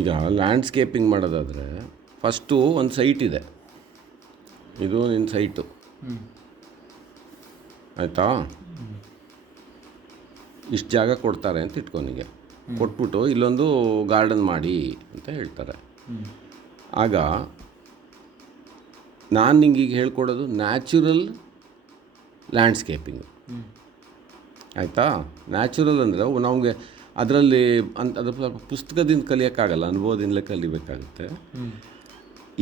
ಈಗ ಲ್ಯಾಂಡ್ಸ್ಕೇಪಿಂಗ್ ಮಾಡೋದಾದರೆ ಫಸ್ಟು ಒಂದು ಸೈಟ್ ಇದೆ, ಇದು ನಿನ್ನ ಸೈಟು ಆಯಿತಾ. ಇಷ್ಟು ಜಾಗ ಕೊಡ್ತಾರೆ ಅಂತ ಇಟ್ಕೊನಿಗೆ ಕೊಟ್ಬಿಟ್ಟು ಇಲ್ಲೊಂದು ಗಾರ್ಡನ್ ಮಾಡಿ ಅಂತ ಹೇಳ್ತಾರೆ. ಆಗ ನಾನು ನಿಂಗೆ ಈಗ ಹೇಳ್ಕೊಡೋದು ನ್ಯಾಚುರಲ್ ಲ್ಯಾಂಡ್ಸ್ಕೇಪಿಂಗು ಆಯಿತಾ. ನ್ಯಾಚುರಲ್ ಅಂದರೆ ನಮಗೆ ಅದರಲ್ಲಿ ಅದ್ರ ಪುಸ್ತಕದಿಂದ ಕಲಿಯೋಕ್ಕಾಗಲ್ಲ, ಅನುಭವದಿಂದಲೇ ಕಲಿಬೇಕಾಗುತ್ತೆ.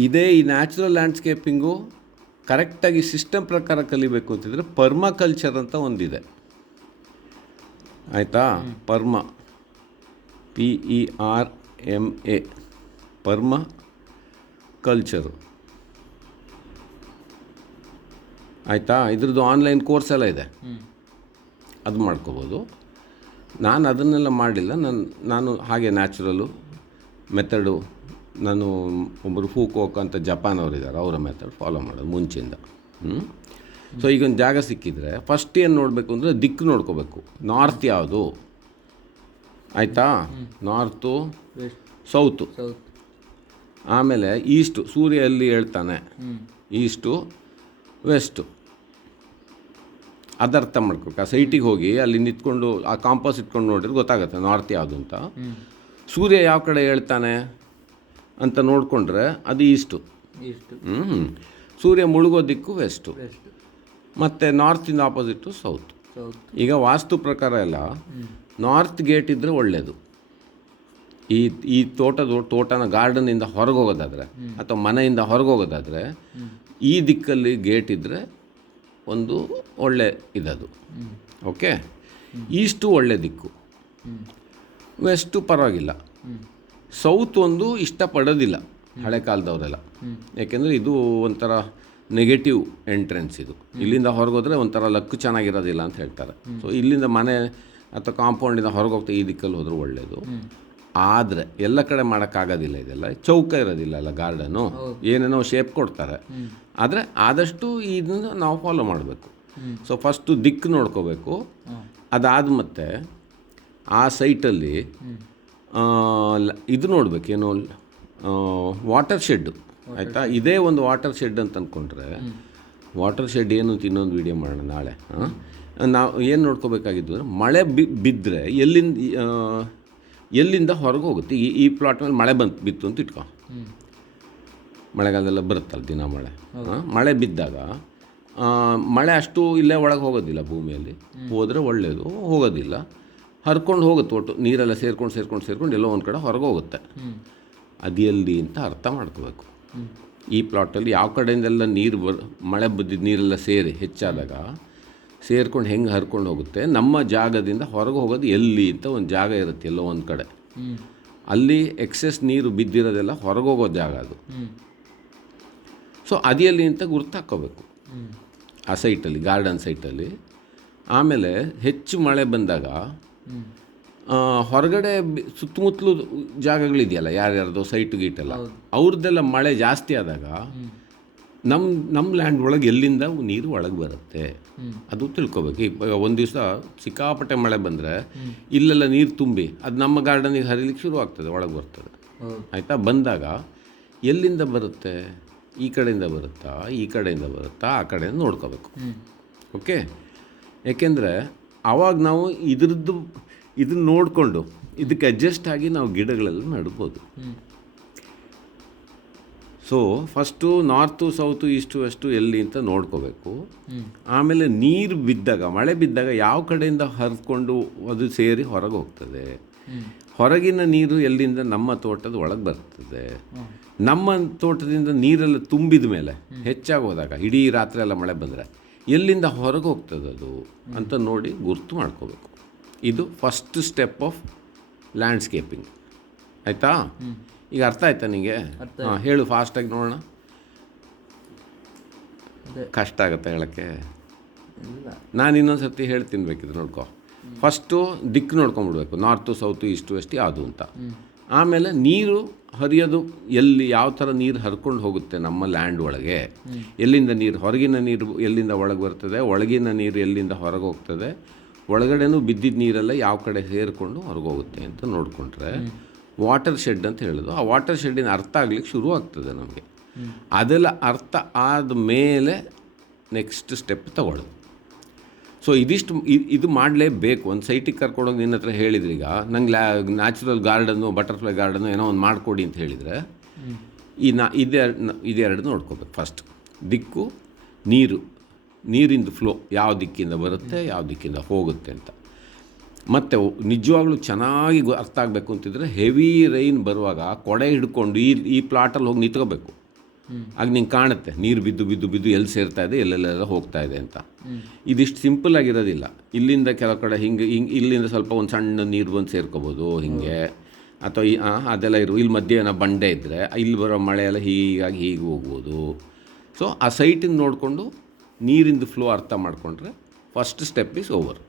ಇದೇ ಈ ನ್ಯಾಚುರಲ್ ಲ್ಯಾಂಡ್ಸ್ಕೇಪಿಂಗು ಕರೆಕ್ಟಾಗಿ ಸಿಸ್ಟಮ್ ಪ್ರಕಾರ ಕಲಿಬೇಕು ಅಂತಿದ್ರೆ ಪರ್ಮಾಕಲ್ಚರ್ ಅಂತ ಒಂದಿದೆ ಆಯಿತಾ. PERMA ಪರ್ಮ ಕಲ್ಚರು ಆಯಿತಾ. ಇದ್ರದ್ದು ಆನ್ಲೈನ್ ಕೋರ್ಸ್ ಎಲ್ಲ ಇದೆ, ಅದು ಮಾಡ್ಕೋಬೋದು. ನಾನು ಅದನ್ನೆಲ್ಲ ಮಾಡಿಲ್ಲ, ನಾನು ಹಾಗೆ ನ್ಯಾಚುರಲು ಮೆಥಡು, ನಾನು ಒಬ್ಬರು ಫೂಕೋಕ್ ಅಂತ ಜಪಾನವರಿದ್ದಾರೆ, ಅವರ ಮೆಥಡ್ ಫಾಲೋ ಮಾಡೋದು ಮುಂಚೆಯಿಂದ. ಸೊ ಈಗ ಒಂದು ಜಾಗ ಸಿಕ್ಕಿದರೆ ಫಸ್ಟ್ ಏನು ನೋಡಬೇಕು ಅಂದರೆ ದಿಕ್ಕು ನೋಡ್ಕೋಬೇಕು. ನಾರ್ತ್ ಯಾವುದು ಆಯಿತಾ, ನಾರ್ತು ಸೌತು, ಆಮೇಲೆ ಈಸ್ಟು, ಸೂರ್ಯ ಎಲ್ಲಿ ಹೇಳ್ತಾನೆ, ಈಸ್ಟು ವೆಸ್ಟು, ಅದರ್ಥ ಮಾಡ್ಬೇಕು. ಆ ಸೈಟಿಗೆ ಹೋಗಿ ಅಲ್ಲಿ ನಿಂತ್ಕೊಂಡು ಆ ಕಾಂಪಾಸ್ ಇಟ್ಕೊಂಡು ನೋಡಿದ್ರೆ ಗೊತ್ತಾಗುತ್ತೆ ನಾರ್ತ್ ಯಾವುದು ಅಂತ. ಸೂರ್ಯ ಯಾವ ಕಡೆ ಹೇಳ್ತಾನೆ ಅಂತ ನೋಡಿಕೊಂಡ್ರೆ ಅದು ಈಸ್ಟು. ಸೂರ್ಯ ಮುಳುಗೋ ದಿಕ್ಕು ವೆಸ್ಟು, ಮತ್ತು ನಾರ್ತಿಂದ ಆಪೋಸಿಟ್ಟು ಸೌತ್. ಈಗ ವಾಸ್ತು ಪ್ರಕಾರ ಎಲ್ಲ ನಾರ್ತ್ ಗೇಟ್ ಇದ್ದರೆ ಒಳ್ಳೆಯದು. ಈ ತೋಟನ ಗಾರ್ಡನಿಂದ ಹೊರಗೆ ಹೋಗೋದಾದರೆ ಅಥವಾ ಮನೆಯಿಂದ ಹೊರಗೆ ಹೋಗೋದಾದರೆ ಈ ದಿಕ್ಕಲ್ಲಿ ಗೇಟ್ ಇದ್ದರೆ ಒಂದು ಒಳ್ಳೆ ಇದದು. ಓಕೆ, ಈಸ್ಟು ಒಳ್ಳೆ ದಿಕ್ಕು, ವೆಸ್ಟು ಪರವಾಗಿಲ್ಲ. ಸೌತ್ ಒಂದು ಇಷ್ಟಪಡೋದಿಲ್ಲ ಹಳೆ ಕಾಲದವರೆಲ್ಲ, ಯಾಕೆಂದರೆ ಇದು ಒಂಥರ ನೆಗೆಟಿವ್ ಎಂಟ್ರೆನ್ಸ್. ಇದು ಇಲ್ಲಿಂದ ಹೊರಗೋದ್ರೆ ಒಂಥರ ಲಕ್ ಚೆನ್ನಾಗಿರೋದಿಲ್ಲ ಅಂತ ಹೇಳ್ತಾರೆ. ಸೊ ಇಲ್ಲಿಂದ ಮನೆ ಅಥವಾ ಕಾಂಪೌಂಡಿಂದ ಹೊರಗೆ ಹೋಗ್ತಾ ಈ ದಿಕ್ಕಲ್ಲಿ ಹೋದ್ರೆ ಒಳ್ಳೆಯದು. ಆದರೆ ಎಲ್ಲ ಕಡೆ ಮಾಡೋಕ್ಕಾಗೋದಿಲ್ಲ, ಇದೆಲ್ಲ ಚೌಕ ಇರೋದಿಲ್ಲ ಅಲ್ಲ ಗಾರ್ಡನು, ಏನೇನೋ ಶೇಪ್ ಕೊಡ್ತಾರೆ. ಆದರೆ ಆದಷ್ಟು ಇದನ್ನು ನಾವು ಫಾಲೋ ಮಾಡಬೇಕು. ಸೊ ಫಸ್ಟು ದಿಕ್ಕು ನೋಡ್ಕೋಬೇಕು. ಅದಾದ ಮತ್ತೆ ಆ ಸೈಟಲ್ಲಿ ಇದು ನೋಡಬೇಕು, ಏನು ವಾಟರ್ ಶೆಡ್ಡು ಆಯಿತಾ. ಇದೇ ಒಂದು ವಾಟರ್ ಶೆಡ್ ಅಂತ ಅಂದ್ಕೊಂಡ್ರೆ, ವಾಟರ್ ಶೆಡ್ ಏನು ಅಂತ ಇನ್ನೊಂದು ವೀಡಿಯೋ ಮಾಡೋಣ ನಾಳೆ. ನಾವು ಏನು ನೋಡ್ಕೋಬೇಕಾಗಿದ್ದು ಅಂದರೆ ಮಳೆ ಬಿದ್ದರೆ ಎಲ್ಲಿಂದ ಹೊರಗೆ ಹೋಗುತ್ತೆ. ಈ ಪ್ಲಾಟ್ ಮೇಲೆ ಮಳೆ ಬಿತ್ತು ಅಂತ ಇಟ್ಕೊ, ಮಳೆಗಾಲದೆಲ್ಲ ಬರುತ್ತಲ್ಲ ದಿನ ಮಳೆ ಬಿದ್ದಾಗ ಮಳೆ ಅಷ್ಟು ಇಲ್ಲೇ ಒಳಗೆ ಹೋಗೋದಿಲ್ಲ, ಭೂಮಿಯಲ್ಲಿ ಹೋದರೆ ಒಳ್ಳೆಯದು, ಹೋಗೋದಿಲ್ಲ, ಹರ್ಕೊಂಡು ಹೋಗುತ್ತೆ. ಒಟ್ಟು ನೀರೆಲ್ಲ ಸೇರ್ಕೊಂಡು ಎಲ್ಲೋ ಒಂದು ಕಡೆ ಹೊರಗೆ ಹೋಗುತ್ತೆ. ಅದು ಎಲ್ಲಿ ಅಂತ ಅರ್ಥ ಮಾಡ್ಕೋಬೇಕು. ಈ ಪ್ಲಾಟಲ್ಲಿ ಯಾವ ಕಡೆಯಿಂದೆಲ್ಲ ಮಳೆ ಬಿದ್ದಿದ್ದು ನೀರೆಲ್ಲ ಸೇರಿ ಹೆಚ್ಚಾದಾಗ ಸೇರ್ಕೊಂಡು ಹೆಂಗೆ ಹರ್ಕೊಂಡು ಹೋಗುತ್ತೆ, ನಮ್ಮ ಜಾಗದಿಂದ ಹೊರಗೆ ಹೋಗೋದು ಎಲ್ಲಿ ಅಂತ ಒಂದು ಜಾಗ ಇರುತ್ತೆ ಎಲ್ಲೋ ಒಂದು ಕಡೆ. ಅಲ್ಲಿ ಎಕ್ಸೆಸ್ ನೀರು ಬಿದ್ದಿರೋದೆಲ್ಲ ಹೊರಗೆ ಹೋಗೋ ಜಾಗ ಅದು. ಸೊ ಅದು ಎಲ್ಲಿ ಅಂತ ಗುರ್ತಾಕೋಬೇಕು ಆ ಸೈಟಲ್ಲಿ, ಗಾರ್ಡನ್ ಸೈಟಲ್ಲಿ. ಆಮೇಲೆ ಹೆಚ್ಚು ಮಳೆ ಬಂದಾಗ ಹೊರಗಡೆ ಸುತ್ತಮುತ್ತಲು ಜಾಗಗಳಿದೆಯಲ್ಲ, ಯಾರ್ಯಾರ್ದು ಸೈಟು ಗೀಟೆಲ್ಲ, ಅವ್ರದ್ದೆಲ್ಲ ಮಳೆ ಜಾಸ್ತಿ ಆದಾಗ ನಮ್ಮ ಲ್ಯಾಂಡ್ ಒಳಗೆ ಎಲ್ಲಿಂದ ನೀರು ಒಳಗೆ ಬರುತ್ತೆ ಅದು ತಿಳ್ಕೊಬೇಕು. ಈಗ ಒಂದು ದಿವಸ ಸಿಕ್ಕಾಪಟ್ಟೆ ಮಳೆ ಬಂದರೆ ಇಲ್ಲೆಲ್ಲ ನೀರು ತುಂಬಿ ಅದು ನಮ್ಮ ಗಾರ್ಡನಿಗೆ ಹರಿಲಿಕ್ಕೆ ಶುರು ಆಗ್ತದೆ, ಒಳಗೆ ಬರ್ತದೆ ಆಯಿತಾ. ಬಂದಾಗ ಎಲ್ಲಿಂದ ಬರುತ್ತೆ, ಈ ಕಡೆಯಿಂದ ಬರುತ್ತಾ, ಈ ಕಡೆಯಿಂದ ಬರುತ್ತಾ, ಆ ಕಡೆಯಿಂದ ನೋಡ್ಕೋಬೇಕು. ಓಕೆ, ಏಕೆಂದರೆ ಆವಾಗ ನಾವು ಇದನ್ನು ನೋಡಿಕೊಂಡು ಇದಕ್ಕೆ ಅಡ್ಜಸ್ಟ್ ಆಗಿ ನಾವು ಗಿಡಗಳೆಲ್ಲ ನಡ್ಬೋದು. So first north south east west ಎಲ್ಲಿ ಅಂತ ನೋಡ್ಕೋಬೇಕು. ಆಮೇಲೆ ನೀರು ಬಿದ್ದಾಗ, ಮಳೆ ಬಿದ್ದಾಗ ಯಾವ ಕಡೆಯಿಂದ ಹರಿದ್ಕೊಂಡು ಅದು ಸೇರಿ ಹೊರಗೆ ಹೋಗ್ತದೆ. ಹೊರಗಿನ ನೀರು ಎಲ್ಲಿಂದ ನಮ್ಮ ತೋಟದ ಒಳಗೆ ಬರ್ತದೆ. ನಮ್ಮ ತೋಟದಿಂದ ನೀರೆಲ್ಲ ತುಂಬಿದ ಮೇಲೆ ಹೆಚ್ಚಾಗಿ ಹೋದಾಗ ಇಡೀ ರಾತ್ರಿ ಎಲ್ಲ ಮಳೆ ಬಂದರೆ ಎಲ್ಲಿಂದ ಹೊರಗೆ ಹೋಗ್ತದೆ ಅದು ಅಂತ ನೋಡಿ ಗುರ್ತು ಮಾಡ್ಕೋಬೇಕು. ಇದು ಫಸ್ಟ್ ಸ್ಟೆಪ್ ಆಫ್ ಲ್ಯಾಂಡ್ಸ್ಕೇಪಿಂಗ್ ಆಯಿತಾ. ಈಗ ಅರ್ಥ ಆಯ್ತಾ ನಿಮಗೆ? ಹಾಂ, ಹೇಳು ಫಾಸ್ಟಾಗಿ ನೋಡೋಣ. ಕಷ್ಟ ಆಗುತ್ತೆ ಹೇಳೋಕ್ಕೆ. ನಾನು ಇನ್ನೊಂದು ಸರ್ತಿ ಹೇಳ್ತೀನಿ, ಬೇಕಿದ್ರೆ ನೋಡ್ಕೊ. ಫಸ್ಟು ದಿಕ್ಕು ನೋಡ್ಕೊಂಬಿಡ್ಬೇಕು, ನಾರ್ತು ಸೌತು ಈಸ್ಟು ವೆಸ್ಟ್ ಯಾವುದು ಅಂತ. ಆಮೇಲೆ ನೀರು ಹರಿಯೋದು ಎಲ್ಲಿ, ಯಾವ ಥರ ನೀರು ಹರ್ಕೊಂಡು ಹೋಗುತ್ತೆ ನಮ್ಮ ಲ್ಯಾಂಡ್ ಒಳಗೆ, ಎಲ್ಲಿಂದ ನೀರು, ಹೊರಗಿನ ನೀರು ಎಲ್ಲಿಂದ ಒಳಗೆ ಬರ್ತದೆ, ಒಳಗಿನ ನೀರು ಎಲ್ಲಿಂದ ಹೊರಗೆ ಹೋಗ್ತದೆ, ಒಳಗಡೆನೂ ಬಿದ್ದಿದ್ದ ನೀರೆಲ್ಲ ಯಾವ ಕಡೆ ಸೇರಿಕೊಂಡು ಹೊರಗೋಗುತ್ತೆ ಅಂತ ನೋಡಿಕೊಂಡ್ರೆ ವಾಟರ್ ಶೆಡ್ ಅಂತ ಹೇಳೋದು. ಆ ವಾಟರ್ ಶೆಡ್ಡಿನ ಅರ್ಥ ಆಗಲಿಕ್ಕೆ ಶುರು ಆಗ್ತದೆ ನಮಗೆ. ಅದೆಲ್ಲ ಅರ್ಥ ಆದ ಮೇಲೆ ನೆಕ್ಸ್ಟ್ ಸ್ಟೆಪ್ ತಗೊಳ್ಳೋದು. ಸೊ ಇದಿಷ್ಟು ಇದು ಮಾಡಲೇಬೇಕು. ಒಂದು ಸೈಟಿಗೆ ಕರ್ಕೊಂಡೋಗಿ ನಿನ್ನ ಹತ್ರ ಹೇಳಿದ್ರೆ, ಈಗ ನಂಗೆ ನ್ಯಾಚುರಲ್ ಗಾರ್ಡನ್ನು, ಬಟರ್ಫ್ಲೈ ಗಾರ್ಡನ್ನು ಏನೋ ಒಂದು ಮಾಡಿಕೊಡಿ ಅಂತ ಹೇಳಿದರೆ, ಇದೆರಡು ನೋಡ್ಕೋಬೇಕು. ಫಸ್ಟ್ ದಿಕ್ಕು, ನೀರಿಂದು ಫ್ಲೋ ಯಾವ ದಿಕ್ಕಿಂದ ಬರುತ್ತೆ, ಯಾವ ದಿಕ್ಕಿಂದ ಹೋಗುತ್ತೆ ಅಂತ. ಮತ್ತು ನಿಜವಾಗ್ಲೂ ಚೆನ್ನಾಗಿ ಅರ್ಥ ಆಗಬೇಕು ಅಂತಿದ್ರೆ, ಹೆವಿ ರೈನ್ ಬರುವಾಗ ಕೊಡೆ ಹಿಡ್ಕೊಂಡು ಈ ಪ್ಲಾಟಲ್ಲಿ ಹೋಗಿ ನಿಂತ್ಕೋಬೇಕು. ಆಗ ನಿಂಗೆ ಕಾಣುತ್ತೆ ನೀರು ಬಿದ್ದು ಬಿದ್ದು ಬಿದ್ದು ಎಲ್ಲಿ ಸೇರ್ತಾ ಇದೆ, ಎಲ್ಲೆಲ್ಲೆಲ್ಲ ಹೋಗ್ತಾ ಇದೆ ಅಂತ. ಇದಿಷ್ಟು ಸಿಂಪಲ್ ಆಗಿರೋದಿಲ್ಲ. ಇಲ್ಲಿಂದ ಕೆಲವು ಕಡೆ ಹಿಂಗೆ ಇಲ್ಲಿಂದ ಸ್ವಲ್ಪ ಒಂದು ಸಣ್ಣ ನೀರು ಬಂದು ಸೇರ್ಕೋಬೋದು ಹಿಂಗೆ, ಅಥವಾ ಅದೆಲ್ಲ ಇಲ್ಲಿ ಮಧ್ಯೆ ಏನೋ ಬಂಡೆ ಇದ್ದರೆ ಇಲ್ಲಿ ಬರೋ ಮಳೆ ಎಲ್ಲ ಹೀಗಾಗಿ ಹೀಗೆ ಹೋಗ್ಬೋದು. ಸೊ ಆ ಸೈಟಿಂದ ನೋಡಿಕೊಂಡು ನೀರಿಂದು ಫ್ಲೋ ಅರ್ಥ ಮಾಡಿಕೊಂಡ್ರೆ ಫಸ್ಟ್ ಸ್ಟೆಪ್ ಈಸ್ ಓವರ್.